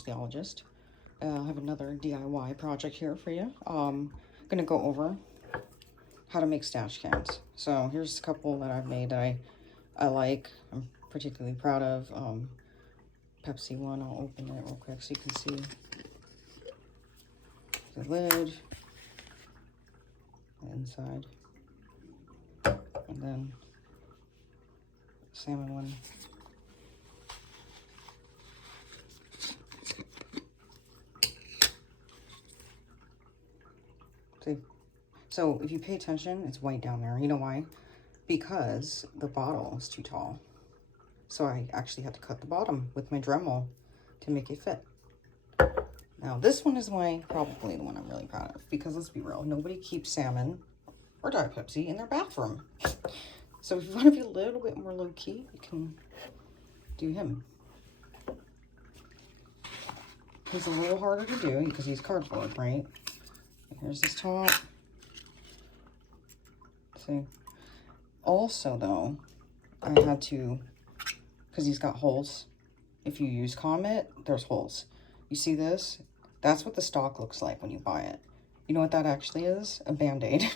Theologist. I have another DIY project here for you. I'm gonna go over how to make stash cans. So here's a couple that I've made that I like. I'm particularly proud of. Pepsi one. I'll open it real quick so you can see the lid, the inside, and then salmon one. See? So if you pay attention, it's white down there. You know why? Because the bottle is too tall. So I actually had to cut the bottom with my Dremel to make it fit. Now this one is probably the one I'm really proud of, because let's be real, nobody keeps salmon or Diet Pepsi in their bathroom. So if you want to be a little bit more low-key, you can do him. He's a little harder to do because he's cardboard, right? Here's his top. See? Also though, I had to, because he's got holes. If you use Comet, there's holes. You see this? That's what the stock looks like when you buy it. You know what that actually is? A Band-Aid.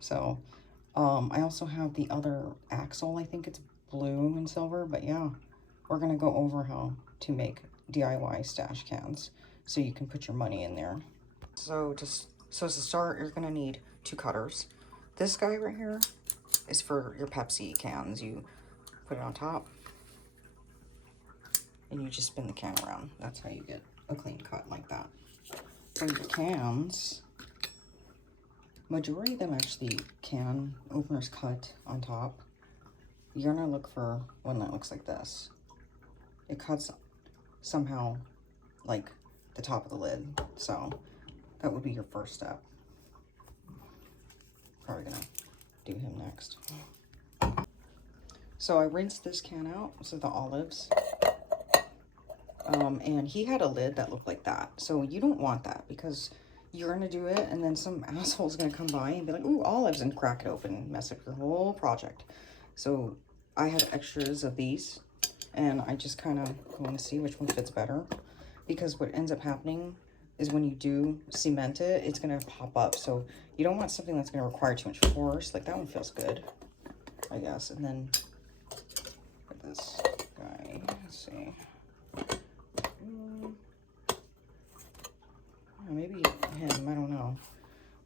So, I also have the other axle. I think it's blue and silver, but yeah, we're gonna go over how to make DIY stash cans so you can put your money in there. So to start, you're gonna need 2 cutters. This guy right here is for your Pepsi cans. You put it on top and you just spin the can around. That's how you get a clean cut like that. For your cans, majority of them actually can openers cut on top. You're gonna look for one that looks like this. It cuts somehow like the top of the lid. So that would be your first step. Probably gonna do him next. So I rinsed this can out, so the olives. And he had a lid that looked like that. So you don't want that, because you're gonna do it and then some asshole's gonna come by and be like, ooh, olives, and crack it open and mess up your whole project. So I had extras of these, and I just kind of want to see which one fits better, because what ends up happening is when you do cement it, it's gonna pop up. So you don't want something that's gonna require too much force. Like that one feels good, I guess. And then for this guy, let's see. Maybe him, I don't know.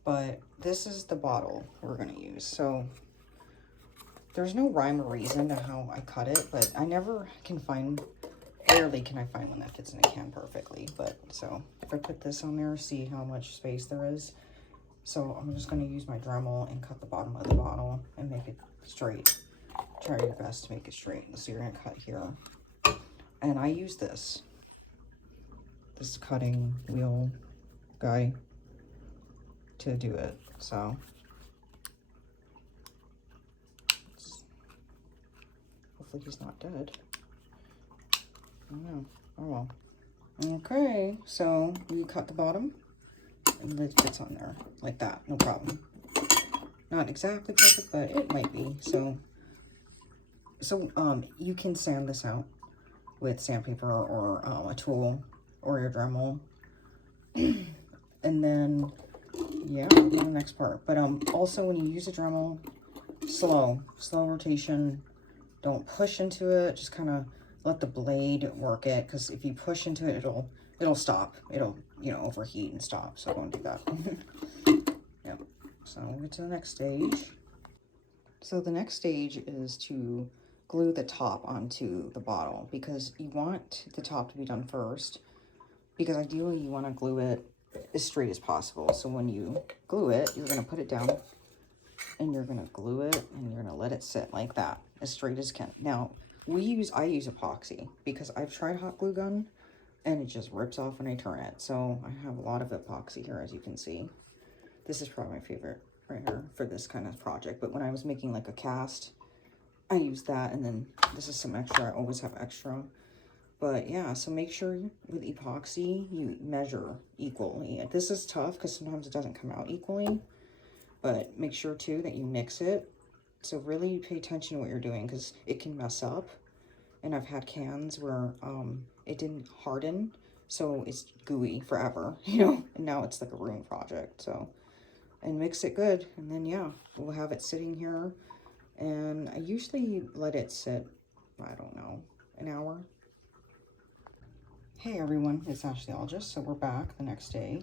But this is the bottle we're gonna use. So there's no rhyme or reason to how I cut it, but I never can find, rarely can I find one that fits in a can perfectly. But so if I put this on there, see how much space there is. So I'm just gonna use my Dremel and cut the bottom of the bottle and make it straight. Try your best to make it straight. So you're gonna cut here. And I use this cutting wheel guy to do it. So hopefully he's not dead. I don't know. Oh well. Okay, so we cut the bottom and the lid fits on there like that, no problem. Not exactly perfect, but it might be. So you can sand this out with sandpaper or a tool or your Dremel. And then, yeah, we'll do the next part. But also when you use a Dremel, slow rotation. Don't push into it. Just kind of let the blade work it, because if you push into it, it'll stop. It'll, you know, overheat and stop. So don't do that. Yep. So we'll get to the next stage. So the next stage is to glue the top onto the bottle, because you want the top to be done first, because ideally you want to glue it as straight as possible. So when you glue it, you're going to put it down and you're going to glue it and you're going to let it sit like that, as straight as can. Now, I use epoxy, because I've tried hot glue gun and it just rips off when I turn it. So I have a lot of epoxy here, as you can see. This is probably my favorite right here for this kind of project. But when I was making like a cast, I used that, and then this is some extra. I always have extra. But yeah, so make sure with epoxy you measure equally. This is tough because sometimes it doesn't come out equally, but make sure too that you mix it. So really pay attention to what you're doing, because it can mess up. And I've had cans where it didn't harden, so it's gooey forever, you know, and now it's like a room project. So, and mix it good, and then yeah, we'll have it sitting here, and I usually let it sit, I don't know, an hour. Hey everyone, it's Ashleyologist. So we're back the next day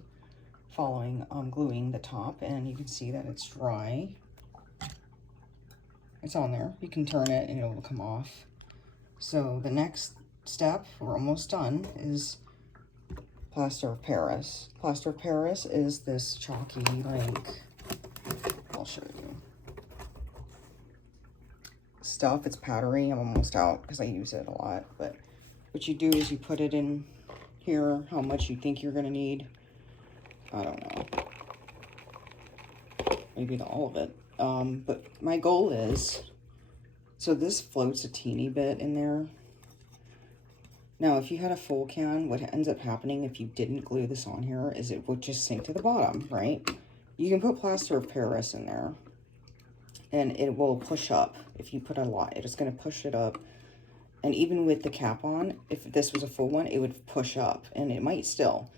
following gluing the top, and you can see that it's dry. It's on there. You can turn it and it will come off. So the next step, we're almost done, is plaster of Paris. Plaster of Paris is this chalky, like, I'll show you, stuff. It's powdery. I'm almost out because I use it a lot. But what you do is you put it in here, how much you think you're going to need. I don't know. Maybe all of it. But my goal is, so this floats a teeny bit in there. Now, if you had a full can, what ends up happening if you didn't glue this on here is it would just sink to the bottom, right? You can put plaster of Paris in there, and it will push up. If you put a lot, it's going to push it up. And even with the cap on, if this was a full one, it would push up, and it might still.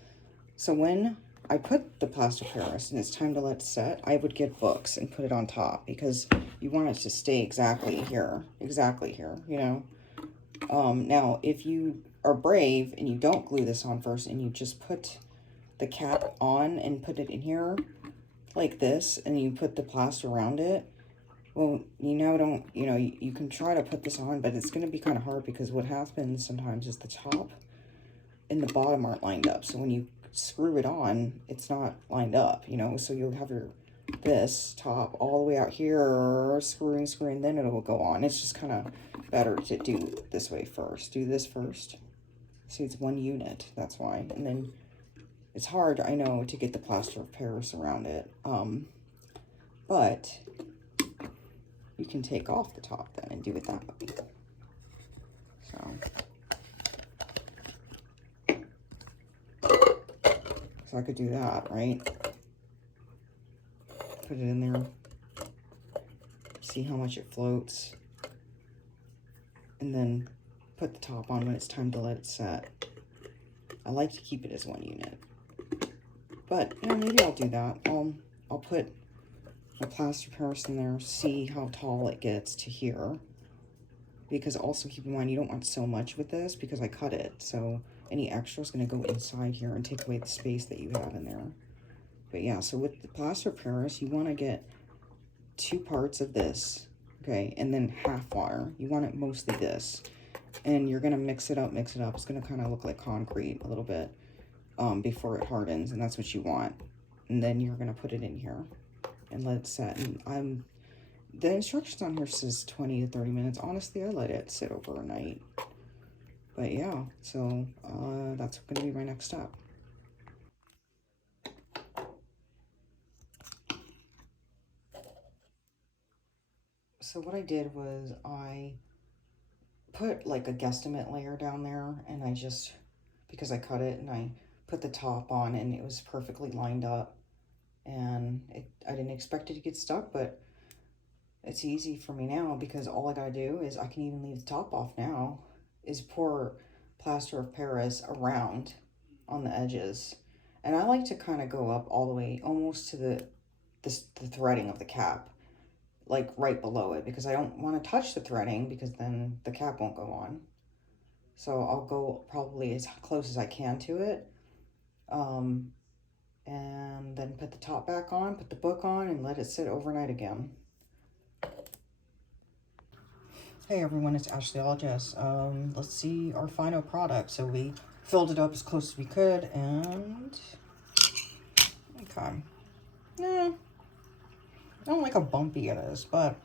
So when I put the plaster of Paris and it's time to let it set, I would get books and put it on top, because you want it to stay exactly here, you know? Now, if you are brave and you don't glue this on first and you just put the cap on and put it in here like this, and you put the plaster around it, well, you now don't, you know, you can try to put this on, but it's going to be kind of hard, because what happens sometimes is the top and the bottom aren't lined up. So when you screw it on, it's not lined up, you know, so you'll have this top all the way out here, screwing, then it'll go on. It's just kind of better to do this way first. Do this first. See, it's one unit, that's why. And then it's hard, I know, to get the plaster of Paris around it. But you can take off the top then and do it that way. So I could do that, right? Put it in there. See how much it floats. And then put the top on when it's time to let it set. I like to keep it as one unit. But, you know, maybe I'll do that. I'll put my plaster of Paris in there, see how tall it gets to here. Because also keep in mind, you don't want so much with this, because I cut it. So any extra is going to go inside here and take away the space that you have in there. But yeah, so with the plaster of Paris, you want to get 2 parts of this, okay, and then half water. You want it mostly this. And you're going to mix it up. It's going to kind of look like concrete a little bit before it hardens, and that's what you want. And then you're going to put it in here and let it set. And the instructions on here says 20 to 30 minutes. Honestly, I let it sit overnight. But yeah, so that's going to be my next step. So what I did was I put like a guesstimate layer down there, and I just, because I cut it, and I put the top on, and it was perfectly lined up. And I didn't expect it to get stuck, but it's easy for me now, because all I gotta do is, I can even leave the top off now, is pour plaster of Paris around on the edges. And I like to kind of go up all the way almost to the threading of the cap, like right below it, because I don't want to touch the threading, because then the cap won't go on. So I'll go probably as close as I can to it. And then put the top back on, put the book on, and let it sit overnight again. Hey everyone, it's Ashleyologist. Let's see our final product. So we filled it up as close as we could, and okay. I don't like how bumpy it is, but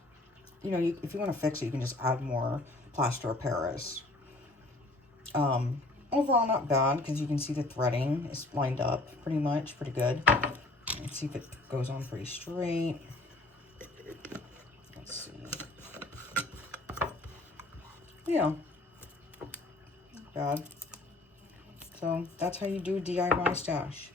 you know, if you want to fix it, you can just add more plaster of Paris. Overall, not bad, because you can see the threading is lined up pretty much, pretty good. Let's see if it goes on pretty straight. Let's see. Yeah, not bad. So that's how you do DIY stash.